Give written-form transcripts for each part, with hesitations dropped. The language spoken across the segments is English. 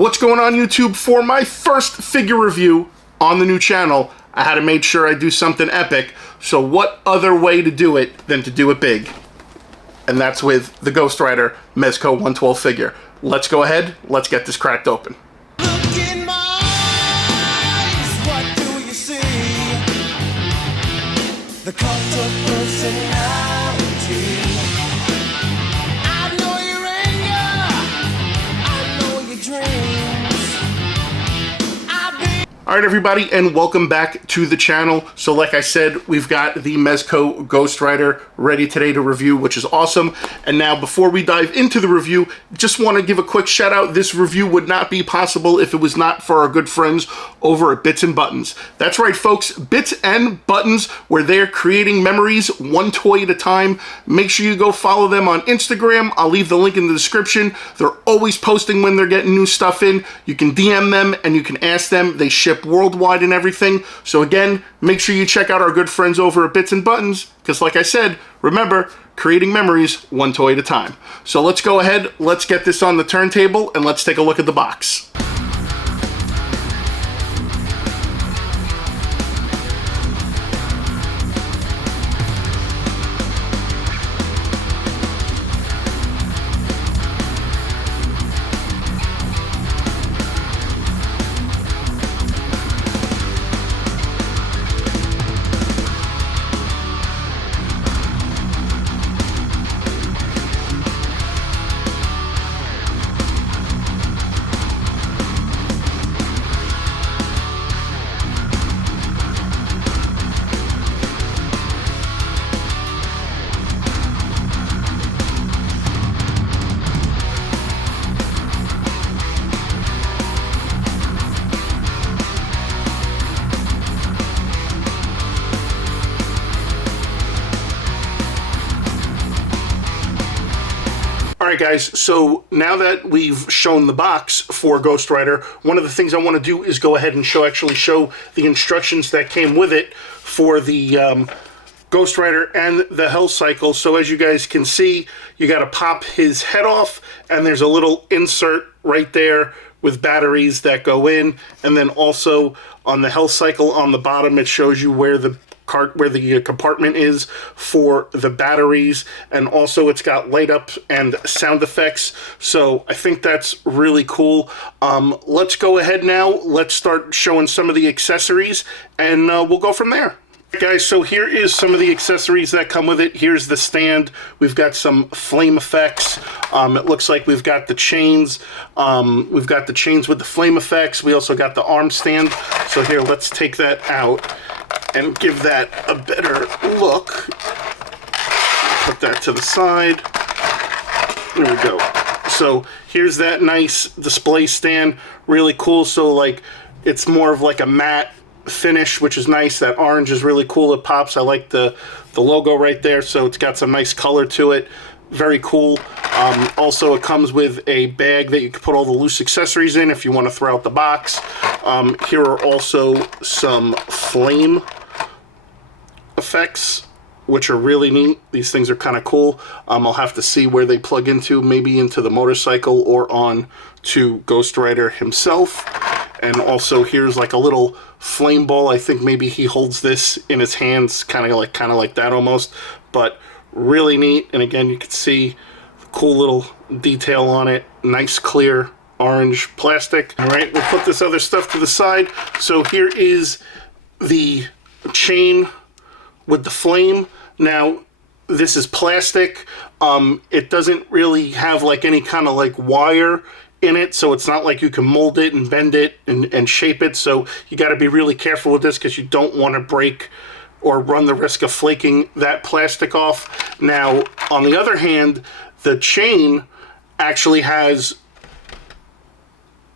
What's going on YouTube? For my first figure review on the new channel, I had to make sure I do something epic. So what other way to do it than to do it big? And that's with the Ghost Rider Mezco 112 figure. Let's go ahead, let's get this cracked open. Look in my eyes, what do you see? The cult of personality. I know your anger, I know your dreams. Alright everybody, and welcome back to the channel. So like I said, we've got the Mezco Ghost Rider ready today to review, which is awesome. And now before we dive into the review, just want to give a quick shout out. This review would not be possible if it was not for our good friends over at Bitz and Buttons. That's right folks, Bitz and Buttons, where they're creating memories one toy at a time. Make sure you go follow them on Instagram. I'll leave the link in the description. They're always posting when they're getting new stuff in. You can DM them and you can ask them. They ship worldwide and everything. So again, make sure you check out our good friends over at Bitz and Buttons, because like I said, remember, creating memories one toy at a time. So let's go ahead, let's get this on the turntable, and let's take a look at the box. Alright guys, so now that we've shown the box for Ghost Rider, one of the things I want to do is go ahead and actually show the instructions that came with it for the Ghost Rider and the Hell Cycle. So as you guys can see, you got to pop his head off, and there's a little insert right there with batteries that go in, and then also on the Hell Cycle on the bottom, it shows you where the compartment is for the batteries, and also it's got light up and sound effects. So I think that's really cool. Let's go ahead now, let's start showing some of the accessories, and we'll go from there. Guys, so here is some of the accessories that come with it. Here's the stand. We've got some flame effects. It looks like we've got the chains. We've got the chains with the flame effects. We also got the arm stand. So here, let's take that out and give that a better look. Put that to the side. There we go. So here's that nice display stand. Really cool. So like, it's more of like a matte finish, which is nice. That orange is really cool. It pops. I like the logo right there. So it's got some nice color to it. Very cool. Also, it comes with a bag that you can put all the loose accessories in if you want to throw out the box. Here are also some flame effects, which are really neat. These things are kind of cool. I'll have to see where they plug into, maybe into the motorcycle or on to Ghost Rider himself. And also here's like a little flame ball. I think maybe he holds this in his hands, kind of like that almost, but really neat. And again, you can see the cool little detail on it. Nice clear orange plastic. All right, we'll put this other stuff to the side. So here is the chain with the flame. Now, this is plastic. It doesn't really have like any kind of like wire in it, so it's not like you can mold it and bend it and shape it. So you got to be really careful with this, because you don't want to break or run the risk of flaking that plastic off. Now, on the other hand, the chain actually has,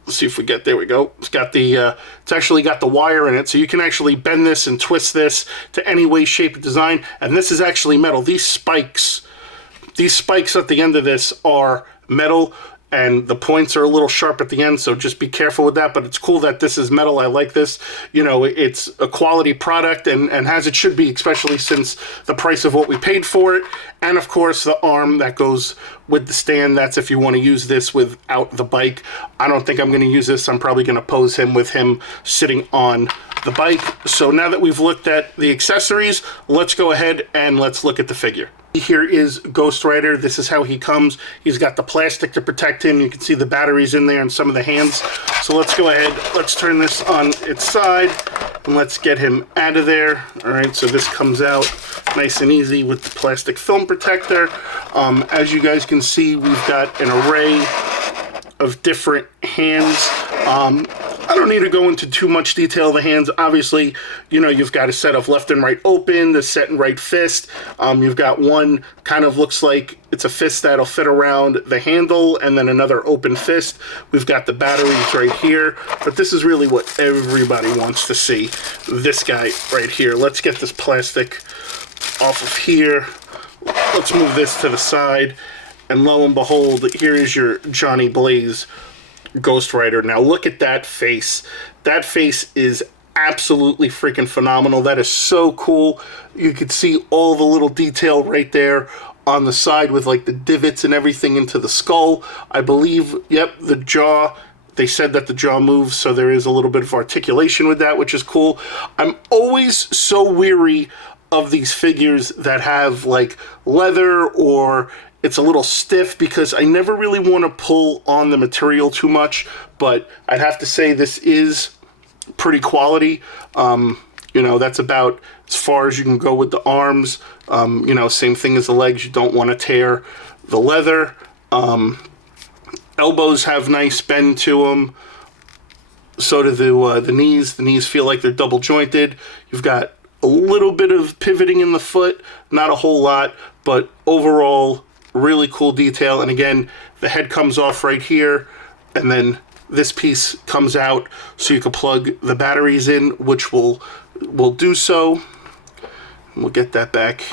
let's see if we get, there we go. It's got the, it's actually got the wire in it, so you can actually bend this and twist this to any way, shape, or design. And this is actually metal. These spikes at the end of this are metal. and the points are a little sharp at the end, so just be careful with that. But it's cool that this is metal. I like this. You know, it's a quality product, and as it should be, especially since the price of what we paid for it. And of course, the arm that goes with the stand, that's if you want to use this without the bike. I don't think I'm going to use this. I'm probably going to pose him with him sitting on the bike. So now that we've looked at the accessories, let's go ahead and let's look at the figure. Here is Ghost Rider. This is how he comes. He's got the plastic to protect him. You can see the batteries in there and some of the hands. So let's go ahead. Let's turn this on its side and let's get him out of there. All right, so this comes out nice and easy with the plastic film protector. As you guys can see, we've got an array of different hands. I don't need to go into too much detail of the hands. Obviously, you know, you've got a set of left and right open, the set and right fist. You've got one kind of looks like it's a fist that'll fit around the handle, and then another open fist. We've got the batteries right here, but this is really what everybody wants to see. This guy right here. Let's get this plastic off of here. Let's move this to the side, and lo and behold, here is your Johnny Blaze Ghost Rider. Now look at that face. That face is absolutely freaking phenomenal. That is so cool. You can see all the little detail right there on the side with like the divots and everything into the skull. I believe, yep, the jaw. They said that the jaw moves, so there is a little bit of articulation with that, which is cool. I'm always so weary of these figures that have like leather or it's a little stiff, because I never really want to pull on the material too much, but I'd have to say this is pretty quality. You know, that's about as far as you can go with the arms. You know, same thing as the legs. You don't want to tear the leather. Elbows have nice bend to them. So do the knees. The knees feel like they're double jointed. You've got a little bit of pivoting in the foot, not a whole lot, but overall, really cool detail. And again, the head comes off right here, and then this piece comes out so you can plug the batteries in, which will do so. We'll get that back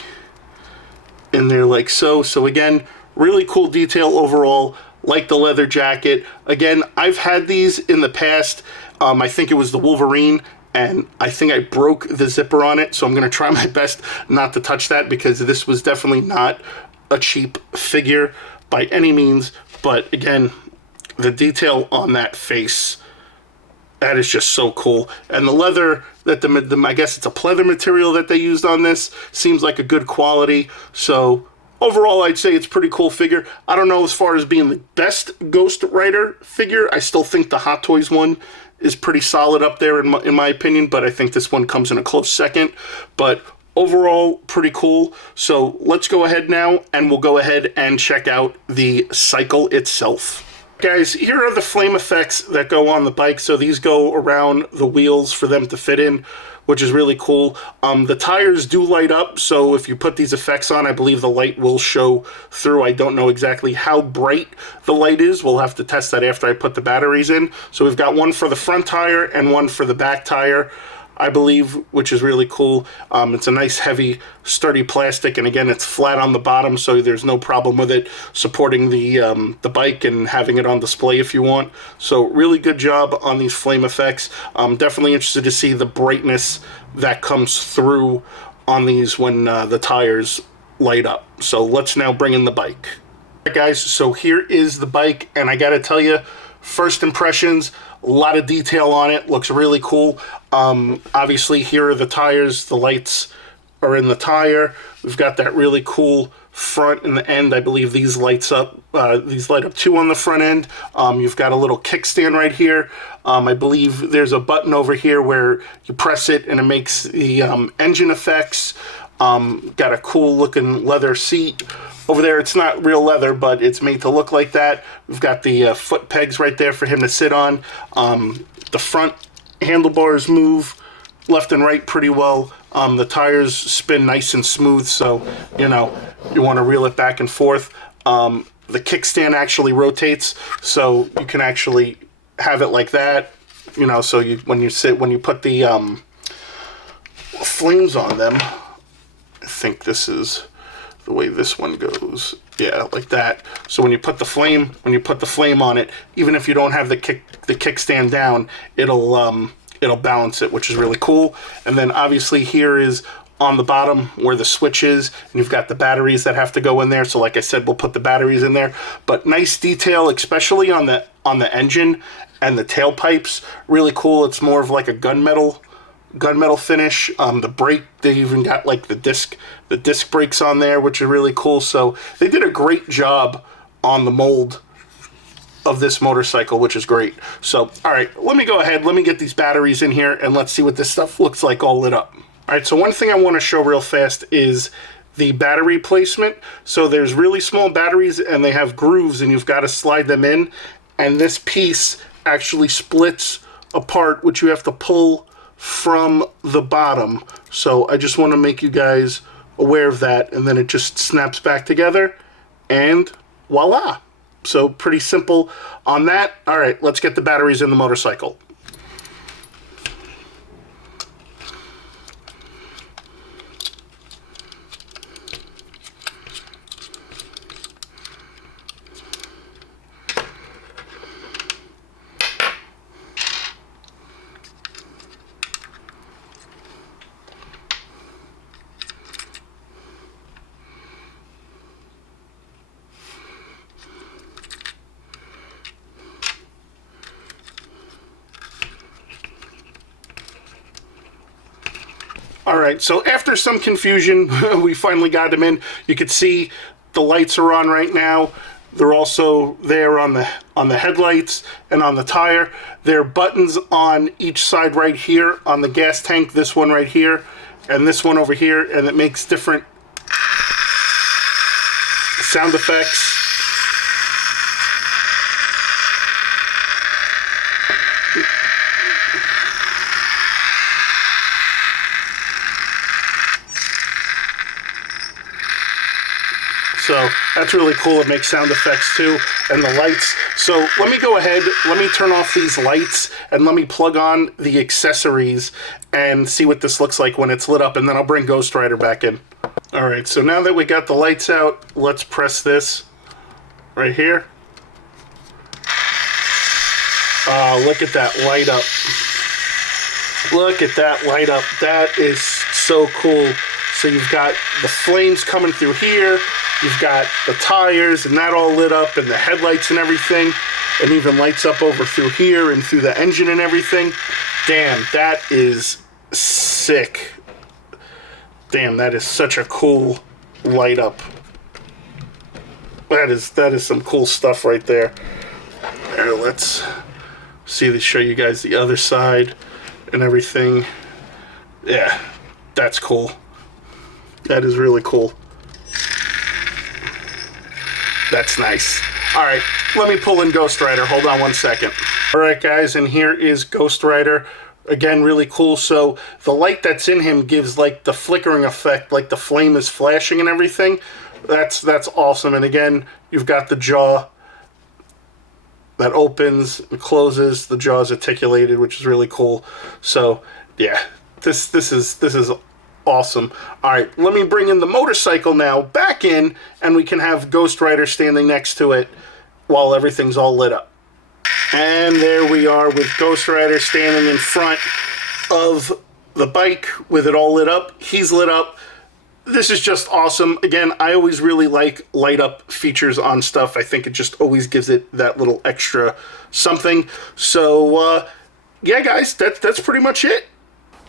in there like so. So again, really cool detail overall. Like the leather jacket. Again, I've had these in the past. I think it was the Wolverine, and I think I broke the zipper on it, so I'm going to try my best not to touch that, because this was definitely not a cheap figure by any means. But again, the detail on that face, that is just so cool. And the leather that I guess it's a pleather material that they used on this, seems like a good quality. So overall, I'd say it's a pretty cool figure. I don't know as far as being the best Ghost Rider figure. I still think the Hot Toys one is pretty solid up there in my opinion, but I think this one comes in a close second. But overall, pretty cool. So let's go ahead now, and we'll go ahead and check out the cycle itself. Guys, here are the flame effects that go on the bike. So these go around the wheels for them to fit in, which is really cool. The tires do light up, so if you put these effects on, I believe the light will show through. I don't know exactly how bright the light is. We'll have to test that after I put the batteries in. So we've got one for the front tire and one for the back tire, I believe, which is really cool. It's a nice, heavy, sturdy plastic, and again, it's flat on the bottom, so there's no problem with it supporting the bike and having it on display if you want. So really good job on these flame effects. I'm definitely interested to see the brightness that comes through on these when the tires light up. So let's now bring in the bike. All right, guys, so here is the bike, and I gotta tell you, first impressions, a lot of detail on it, looks really cool. Obviously, here are the tires, the lights are in the tire. We've got that really cool front and the end. I believe these light up too on the front end. You've got a little kickstand right here. I believe there's a button over here where you press it and it makes the engine effects. Got a cool looking leather seat over there. It's not real leather, but it's made to look like that. We've got the foot pegs right there for him to sit on. The front handlebars move left and right pretty well. The tires spin nice and smooth, so you know you want to reel it back and forth. The kickstand actually rotates, so you can actually have it like that. You know, so when you put the flames on them, I think this is the way this one goes. Yeah, like that. So when you put the flame on it, even if you don't have the kickstand down, it'll balance it, which is really cool. And then obviously here is on the bottom where the switch is, and you've got the batteries that have to go in there. So like I said, we'll put the batteries in there. But nice detail, especially on the engine and the tailpipes. Really cool. It's more of like a gunmetal finish. The brake, they even got like the disc brakes on there, which are really cool. So they did a great job on the mold of this motorcycle, which is great. So all right, let me go ahead, let me get these batteries in here, and let's see what this stuff looks like all lit up. All right, so one thing I want to show real fast is the battery placement. So there's really small batteries and they have grooves, and you've got to slide them in, and this piece actually splits apart, which you have to pull from the bottom. So I just want to make you guys aware of that, and then it just snaps back together, and voila. So pretty simple on that. All right, let's get the batteries in the motorcycle. All right, so after some confusion, we finally got them in. You can see the lights are on right now. They're also there on the headlights and on the tire. There are buttons on each side right here on the gas tank, this one right here, and this one over here, and it makes different sound effects. So that's really cool. It makes sound effects too, and the lights. So let me go ahead, let me turn off these lights, and let me plug on the accessories and see what this looks like when it's lit up, and then I'll bring Ghost Rider back in. All right, so now that we got the lights out, let's press this right here. Look at that light up. Look at that light up. That is so cool. So you've got the flames coming through here. You've got the tires and that all lit up, and the headlights and everything, and even lights up over through here and through the engine and everything. Damn, that is sick. Damn, that is such a cool light up. That is some cool stuff right there. There, let's show you guys the other side and everything. Yeah, that's cool. That is really cool. That's nice. All right, let me pull in Ghost Rider. Hold on one second. All right, guys, and here is Ghost Rider. Again, really cool. So the light that's in him gives like the flickering effect, like the flame is flashing and everything. That's awesome. And again, you've got the jaw that opens and closes. The jaw is articulated, which is really cool. So yeah, this is awesome. All right, let me bring in the motorcycle now back in, and we can have Ghost Rider standing next to it while everything's all lit up. And there we are with Ghost Rider standing in front of the bike with it all lit up. He's lit up. This is just awesome. Again, I always really like light up features on stuff. I think it just always gives it that little extra something. So yeah, guys, that's pretty much it.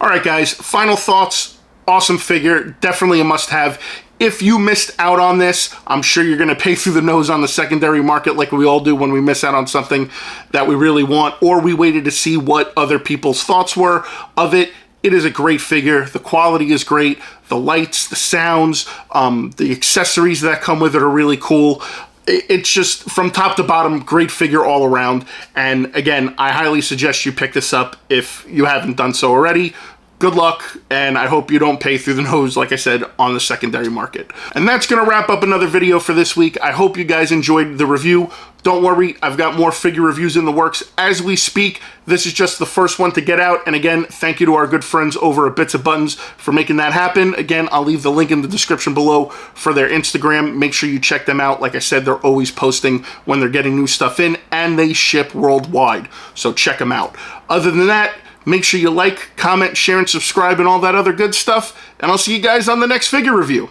All right, guys, final thoughts. Awesome figure, definitely a must-have. If you missed out on this, I'm sure you're going to pay through the nose on the secondary market like we all do when we miss out on something that we really want, or we waited to see what other people's thoughts were of it. It is a great figure. The quality is great. The lights, the sounds, the accessories that come with it are really cool. It's just, from top to bottom, great figure all around. And again, I highly suggest you pick this up if you haven't done so already. Good luck, and I hope you don't pay through the nose, like I said, on the secondary market. And that's going to wrap up another video for this week. I hope you guys enjoyed the review. Don't worry, I've got more figure reviews in the works as we speak. This is just the first one to get out. And again, thank you to our good friends over at Bitz and Buttons for making that happen. Again, I'll leave the link in the description below for their Instagram. Make sure you check them out. Like I said, they're always posting when they're getting new stuff in, and they ship worldwide. So check them out. Other than that, make sure you like, comment, share, and subscribe, and all that other good stuff. And I'll see you guys on the next figure review.